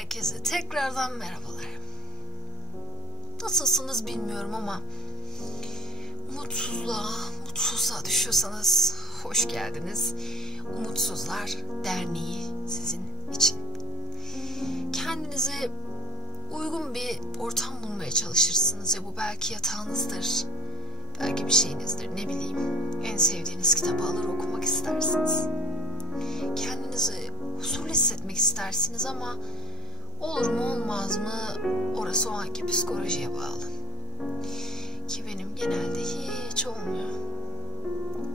Herkese tekrardan merhabalar. Nasılsınız bilmiyorum ama umutsuzluğa, mutsuzluğa düşüyorsanız hoş geldiniz. Umutsuzlar Derneği sizin için. Kendinize uygun bir ortam bulmaya çalışırsınız ya bu belki yatağınızdır, belki bir şeyinizdir ne bileyim. En sevdiğiniz kitabı alır okumak istersiniz. Kendinizi huzurlu hissetmek istersiniz ama olur mu olmaz mı orası o anki psikolojiye bağlı. Ki benim genelde hiç olmuyor.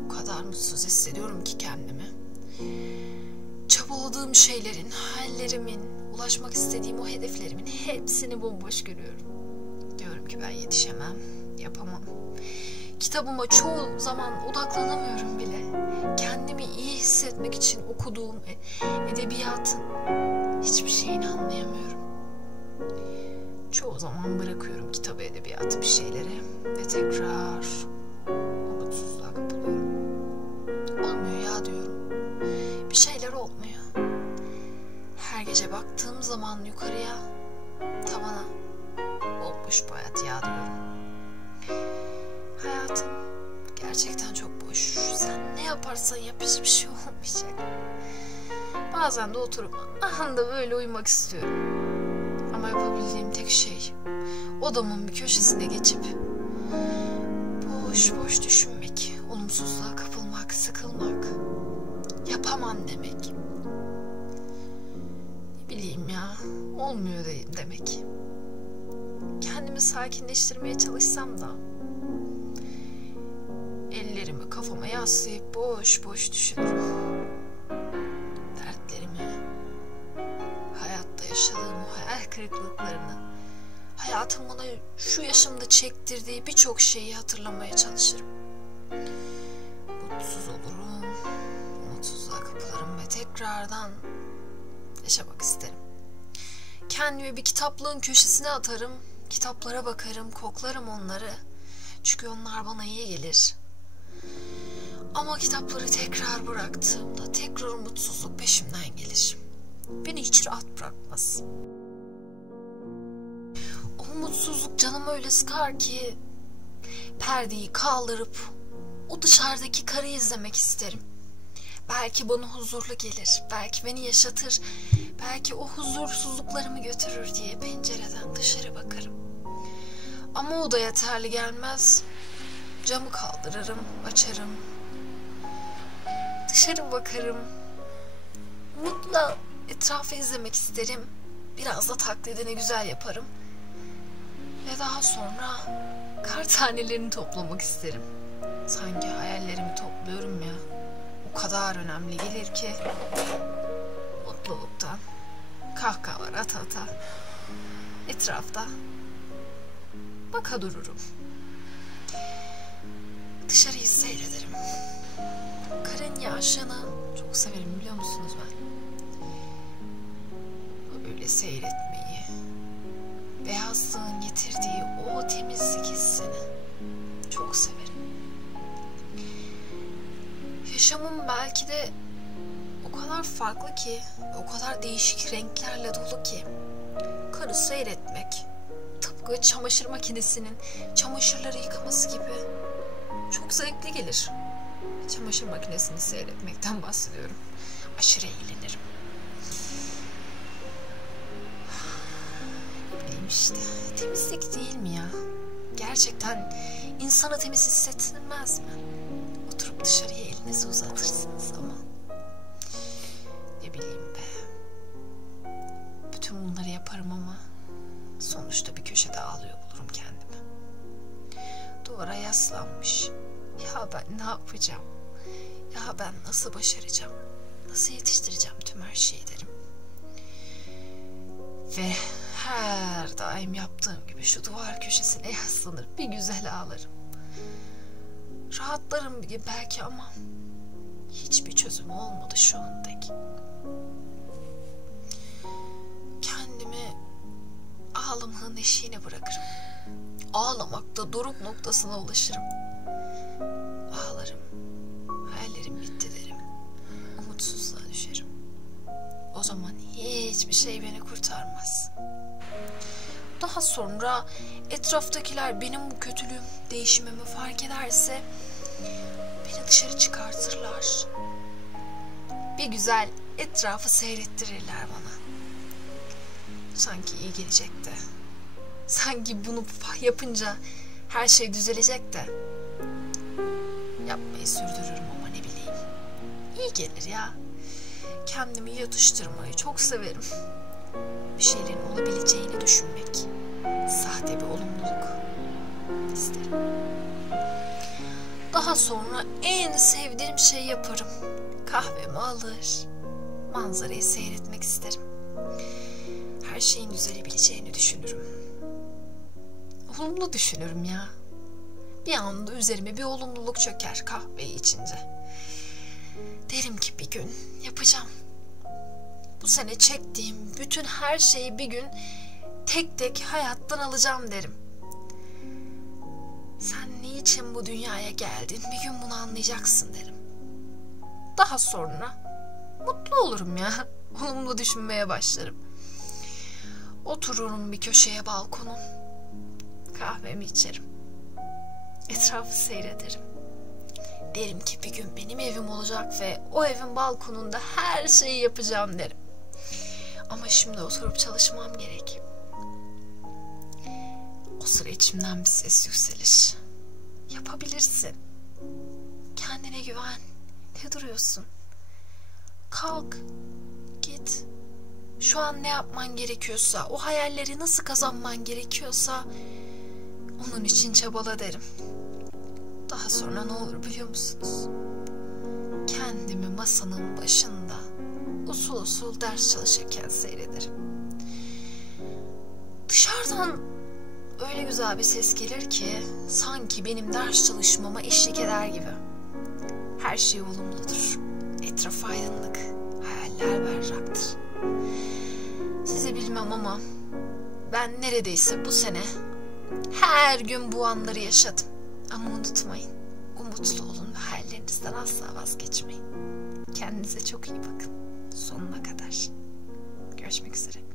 O kadar mutsuz hissediyorum ki kendimi. Çabaladığım şeylerin, hallerimin, ulaşmak istediğim o hedeflerimin hepsini bomboş görüyorum. Diyorum ki ben yetişemem, yapamam. Kitabıma çoğu zaman odaklanamıyorum bile. Kendimi iyi hissetmek için okuduğum e- edebiyatın hiçbir şeyini anlayamıyorum. Çoğu zaman bırakıyorum kitabı, edebiyatı bir şeyleri ve tekrar umutsuzluğa kapılıyorum. Olmuyor ya diyorum. Bir şeyler olmuyor. Her gece baktığım zaman yukarıya, tavana, olmuş bu hayat ya diyorum. Hayatın gerçekten çok boş. Sen ne yaparsan yap hiçbir şey olmayacak. Bazen de oturup anda böyle uyumak istiyorum. Ama yapabildiğim tek şey odamın bir köşesine geçip boş boş düşünmek, olumsuzluğa kapılmak, sıkılmak, yapamam demek. Ne bileyim ya, olmuyor de- demek. Kendimi sakinleştirmeye çalışsam da ellerimi kafama yaslayıp boş boş düşünürüm. Kırıklıklarını, hayatım bana şu yaşımda çektirdiği birçok şeyi hatırlamaya çalışırım. Mutsuz olurum, umutsuzluğa kapılırım ve tekrardan yaşamak isterim. Kendimi bir kitaplığın köşesine atarım, kitaplara bakarım, koklarım onları. Çünkü onlar bana iyi gelir. Ama kitapları tekrar bıraktığımda tekrar umutsuzluk peşimden gelir. Beni hiç rahat bırakmaz. O umutsuzluk canımı öyle sıkar ki perdeyi kaldırıp o dışarıdaki karı izlemek isterim. Belki bana huzurlu gelir, belki beni yaşatır, belki o huzursuzluklarımı götürür diye pencereden dışarı bakarım. Ama o da yeterli gelmez. Camı kaldırırım, açarım. Dışarı bakarım. Mutla etrafı izlemek isterim. Biraz da taklidini güzel yaparım. Ve daha sonra kar tanelerini toplamak isterim. Sanki hayallerimi topluyorum ya. O kadar önemli gelir ki mutluluktan kahkahalar ata ata etrafta baka dururum. Dışarıyı seyrederim. Karın yağışını çok severim biliyor musunuz ben? Öyle seyretmeyi, beyazlığın getirdiği o temizlik hissini çok severim. Yaşamım belki de o kadar farklı ki, o kadar değişik renklerle dolu ki karı seyretmek tıpkı çamaşır makinesinin çamaşırları yıkaması gibi çok zevkli gelir. Çamaşır makinesini seyretmekten bahsediyorum. Aşırı eğlenirim. İşte temizlik değil mi ya? Gerçekten insanı temiz hissettirmez mi? Oturup dışarıya elinizi uzatırsınız ama. Ne bileyim be. Bütün bunları yaparım ama sonuçta bir köşede ağlıyor bulurum kendimi. Duvara yaslanmış. Ya ben ne yapacağım? Ya ben nasıl başaracağım? Nasıl yetiştireceğim tüm her şeyi derim. Ve her daim yaptığım gibi şu duvar köşesine yaslanır bir güzel ağlarım. Rahatlarım bir belki ama hiçbir çözüm olmadı şu andaki. Kendimi ağlamanın eşiğine bırakırım. Ağlamakta doruk noktasına ulaşırım. Ağlarım. Hayallerim bitti derim. Umutsuzluğa düşerim. O zaman hiçbir şey beni kurtarmaz. Daha sonra etraftakiler benim bu kötülüğüm, değişimimi fark ederse beni dışarı çıkartırlar. Bir güzel etrafı seyrettirirler bana. Sanki iyi gelecek de. Sanki bunu yapınca her şey düzelecek de. Yapmayı sürdürürüm ama ne bileyim. İyi gelir ya. Kendimi yatıştırmayı çok severim. Bir şeylerin olabileceğini düşünmek. Sahte bir olumluluk isterim. Daha sonra en sevdiğim şeyi yaparım. Kahvemi alır, manzarayı seyretmek isterim. Her şeyin düzelebileceğini düşünürüm. Olumlu düşünürüm ya. Bir anda üzerime bir olumluluk çöker kahveyi içince. Derim ki bir gün yapacağım. Bu sene çektiğim bütün her şeyi bir gün tek tek hayattan alacağım derim. Sen niçin bu dünyaya geldin bir gün bunu anlayacaksın derim. Daha sonra mutlu olurum ya. Olumlu düşünmeye başlarım. Otururum bir köşeye balkonun. Kahvemi içerim. Etrafı seyrederim. Derim ki bir gün benim evim olacak ve o evin balkonunda her şeyi yapacağım derim. Ama şimdi oturup çalışmam gerek. O sıra içimden bir ses yükselir. Yapabilirsin. Kendine güven. Ne duruyorsun? Kalk. Git. Şu an ne yapman gerekiyorsa, o hayalleri nasıl kazanman gerekiyorsa onun için çabala derim. Daha sonra ne olur biliyor musunuz? Kendimi masanın başında usul usul ders çalışırken seyrederim. Dışarıdan öyle güzel bir ses gelir ki sanki benim ders çalışmama eşlik eder gibi. Her şey olumludur. Etraf aydınlık. Hayaller berraktır. Size bilmem ama ben neredeyse bu sene her gün bu anları yaşadım. Ama unutmayın. Umutlu olun ve hayallerinizden asla vazgeçmeyin. Kendinize çok iyi bakın. Sonuna kadar. Görüşmek üzere.